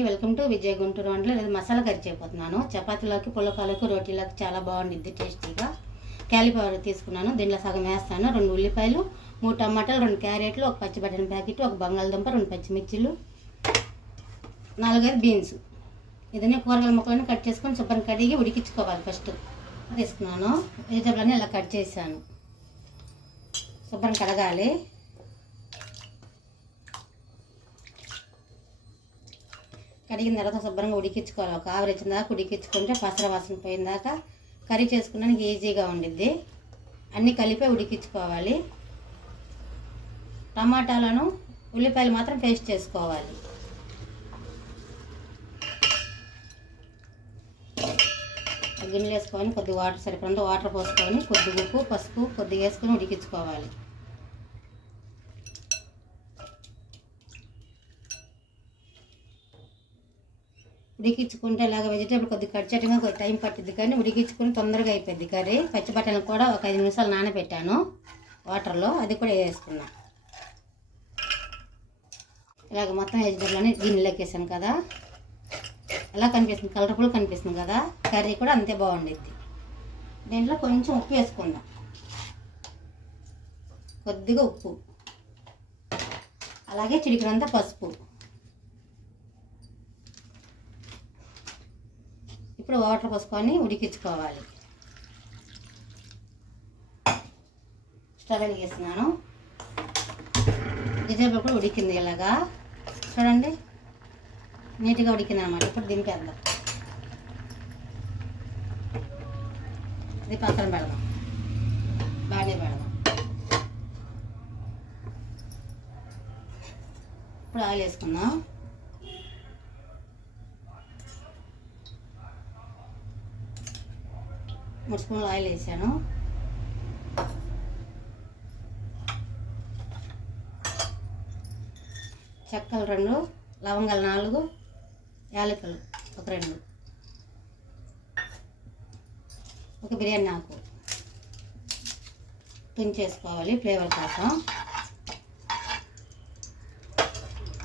Welcome to Vijay Guntur వంటలు. నేను masala curry చేయబోతున్నాను. చపాతీలోకి పుల్లకాలకు రోటీలకు చాలా బాగుండిద్ది టేస్టీగా. క్యాలీఫ్లవర్ తీసుకున్నాను దీంట్లో సగం వేస్తాను. రెండు ఉల్లిపాయలు మూడు టమాటాలు రెండు క్యారెట్లు ఒక పచ్చి బఠానీ ప్యాకెట్ ఒక బంగాళదుంప రెండు పచ్చిమిర్చిలు నాలుగైదు బీన్స్. ఇదన్నీ కూరగాయల ముక్కలను కట్ చేసుకొని శుభ్రం కడిగి ఉడికించుకోవాలి ఫస్ట్. తీసుకున్నాను. వెజిటబుల్ అన్నీ ఇలా కట్ చేశాను. శుభ్రం కడగాలి. కడిగిన తర్వాత శుభ్రంగా ఉడికించుకోవాలి. ఒక ఆవిరి వచ్చిన దాకా ఉడికించుకుంటే పసర వాసన పోయిన దాకా కర్రీ చేసుకోవడానికి ఈజీగా ఉండిద్ది. అన్నీ కలిపే ఉడికించుకోవాలి. టమాటాలను ఉల్లిపాయలు మాత్రం పేస్ట్ చేసుకోవాలి. గిన్నెలు వేసుకొని కొద్ది వాటర్ సరిపడంత వాటర్ పోసుకొని కొద్ది ఉప్పు పసుపు కొద్దిగా వేసుకొని ఉడికించుకోవాలి. ఉడికించుకుంటే ఇలాగ వెజిటేబుల్ కొద్దిగా కట్ కొద్ది టైం పట్టింది కానీ ఉడికించుకుని తొందరగా అయిపోయింది కర్రీ పచ్చి బట్టలు కూడా ఒక ఐదు నిమిషాలు నానబెట్టాను. వాటర్లో అది కూడా వేసుకున్నా. ఇలాగ మొత్తం వెజిటేబుల్ అని గిన్నెలోకి వేసాను కదా. ఎలా కనిపిస్తుంది. కలర్ఫుల్ కనిపిస్తుంది కదా. కర్రీ కూడా అంతే బాగుండిద్ది. దీంట్లో కొంచెం ఉప్పు వేసుకుందాం. కొద్దిగా ఉప్పు. అలాగే చిడికినంత పసుపు. ఇప్పుడు వాటర్ పోసుకొని ఉడికించుకోవాలి. స్టవ్ వెలిగేస్తున్నాను. వెజిటేబుల్ కూడా ఉడికింది ఇలాగా. చూడండి. నీట్గా ఉడికింది అనమాట ఇప్పుడు దింపేద్దాం ఇది పక్కన పెడదాం. బాగానే పెడదాం. ఇప్పుడు ఆయిల్ వేసుకుందాం. మూడు స్పూన్లు ఆయిల్ వేసాను. చెక్కలు రెండు లవంగాలు నాలుగు యాలకులు ఒక రెండు. ఒక బిర్యానీ ఆకు. తుంచేసుకోవాలి ఫ్లేవర్ కోసం.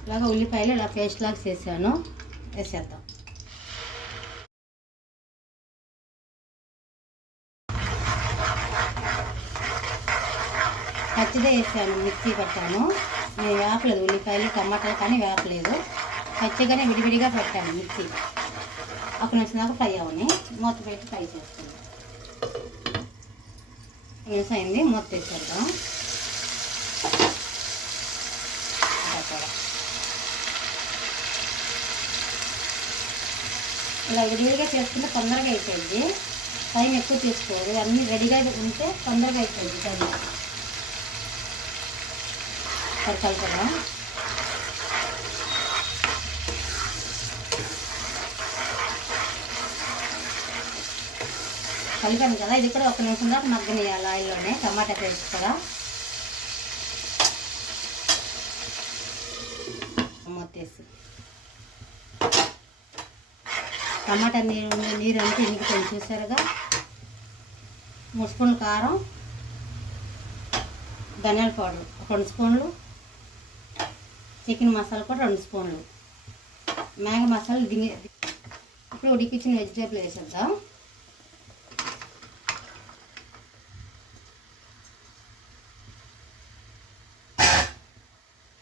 ఇలాగ ఉల్లిపాయలు ఇలా పేస్ట్ లాగా చేసాను వేసేద్దాం. పచ్చిదే వేసాను మిక్సీ పెట్టాను. నేను వేపలేదు ఉల్లిపాయలు టమాటాలు కానీ వేపలేదు పచ్చిగానే విడివిడిగా పెట్టాను మిక్సీ అప్పుడు వచ్చినాక ఫ్రై అవని మూత పెట్టి ఫ్రై చేస్తాను. నిమిషం అయింది మూత తెచ్చేద్దాం ఇలా విడివిడిగా చేసుకుంటే తొందరగా అయిపోయింది. టైం ఎక్కువ తీసుకోదు. అన్నీ రెడీగా ఉంటే తొందరగా అయిపోయింది కర్రీ ఇక్కడ కలుపుదాం కలిపాను కదా ఇది కూడా ఒక నిమిషం దాకా మగ్గనియాలి ఆయిల్లోనే టమాటా పేస్ట్ కూడా. మూతేసి టమాటా నీరు నీరు అంటే ఇనికిపోయింది చూసారుగా? మూడు స్పూన్లు కారం ధనియాల పౌడర్ రెండు స్పూన్లు చికెన్ మసాలా కూడా రెండు స్పూన్లు. మ్యాంగో మసాలా దింగి ఇప్పుడు ఉడికిచ్చిన వెజిటేబుల్ వేసేద్దాం.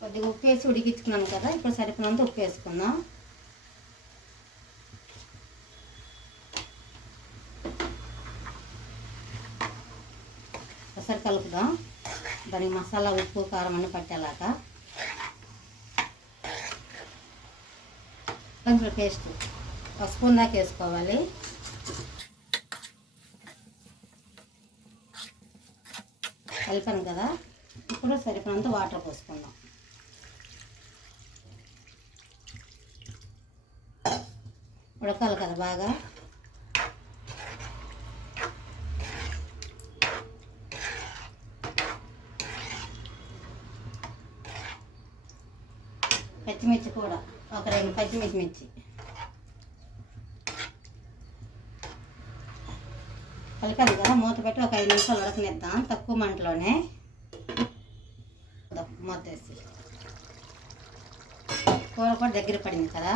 కొద్దిగా ఉప్పు వేసి ఉడికించుకున్నాను కదా ఇప్పుడు సరిపోయినంత ఉప్పు వేసుకుందాం. ఒకసారి కలుపుదాం. దానికి మసాలా ఉప్పు కారం అన్నీ పట్టేలాగా. కొంచెం పేస్ట్ ఒక స్పూన్ దాకా వేసుకోవాలి. కలిపాను కదా ఇప్పుడు సరిపడంత వాటర్ పోసుకుందాం. ఉడకాలి కదా బాగా. పచ్చిమిర్చి కూడా. ఒక రెండు పచ్చిమిర్చి మిర్చి. కలిపాను కదా మూత పెట్టి ఒక ఐదు నిమిషాలు ఉడకనిద్దాం తక్కువ మంటలోనే. మూత వేసి. కూర కూడా దగ్గర పడింది కదా.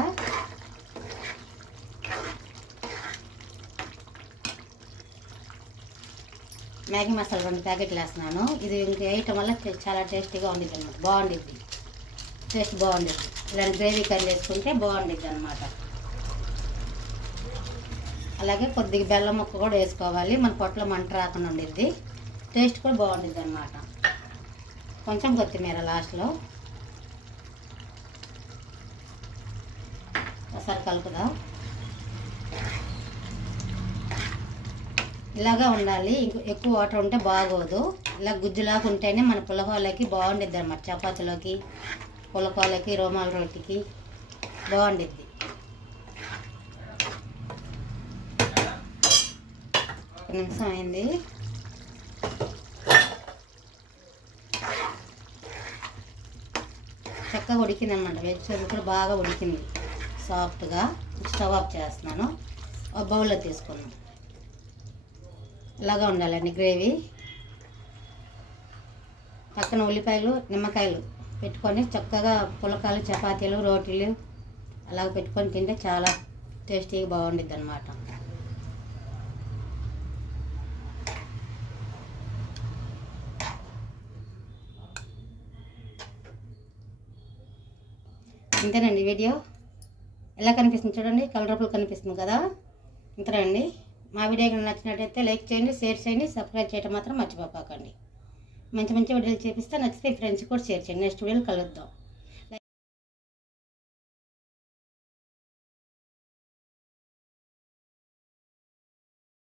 మ్యాగీ మసాలా రెండు ప్యాకెట్లు వేస్తున్నాను. ఇది ఇంక వేయటం వల్ల చాలా టేస్టీగా ఉండిద్ది అనమాట బాగుండిద్ది. టేస్ట్ బాగుండిద్ది. ఇలాంటి గ్రేవీ కర్రీ వేసుకుంటే బాగుండిద్ది అనమాట అలాగే కొద్దిగా బెల్లం ముక్క కూడా వేసుకోవాలి. మన పొట్టలో మంట రాకుండా ఉండిద్ది. టేస్ట్ కూడా బాగుండిద్ది అనమాట కొంచెం కొత్తిమీర లాస్ట్లో ఒకసారి కలుపుదా. ఇలాగా ఉండాలి. ఎక్కువ వాటర్ ఉంటే బాగోదు. ఇలా గుజ్జులాగా ఉంటేనే మన పులహోరలోకి బాగుండిద్ది అనమాట చపాతీలోకి. పులకాలకి రోమాల రొట్టికి బాగుండిద్ది. ఒక నిమిషం అయింది. చక్కగా ఉడికింది అనమాట వెజిటేబుల్ కూడా బాగా ఉడికింది. సాఫ్ట్గా స్టవ్ ఆఫ్ చేస్తున్నాను. ఒక బౌల్లో తీసుకున్నాను ఇలాగా ఉండాలండి గ్రేవీ. పక్కన ఉల్లిపాయలు నిమ్మకాయలు. పెట్టుకొని చక్కగా పులకాలు చపాతీలు రోటీలు అలాగ పెట్టుకొని తింటే చాలా టేస్టీగా బాగుండిద్ది అనమాట ఇంతేనండి వీడియో? ఎలా కనిపిస్తుంది చూడండి కలర్ఫుల్ కనిపిస్తుంది కదా? ఇంతేనండి. మా వీడియో నచ్చినట్టయితే లైక్ చేయండి షేర్ చేయండి సబ్స్క్రైబ్ చేయడం మాత్రం మర్చిపోకండి. మంచి మంచి వీడియోలు చేపిస్తే. నచ్చితే ఫ్రెండ్స్ కూడా షేర్ చేయండి. నెక్స్ట్ వీడియోలు కలుద్దాం.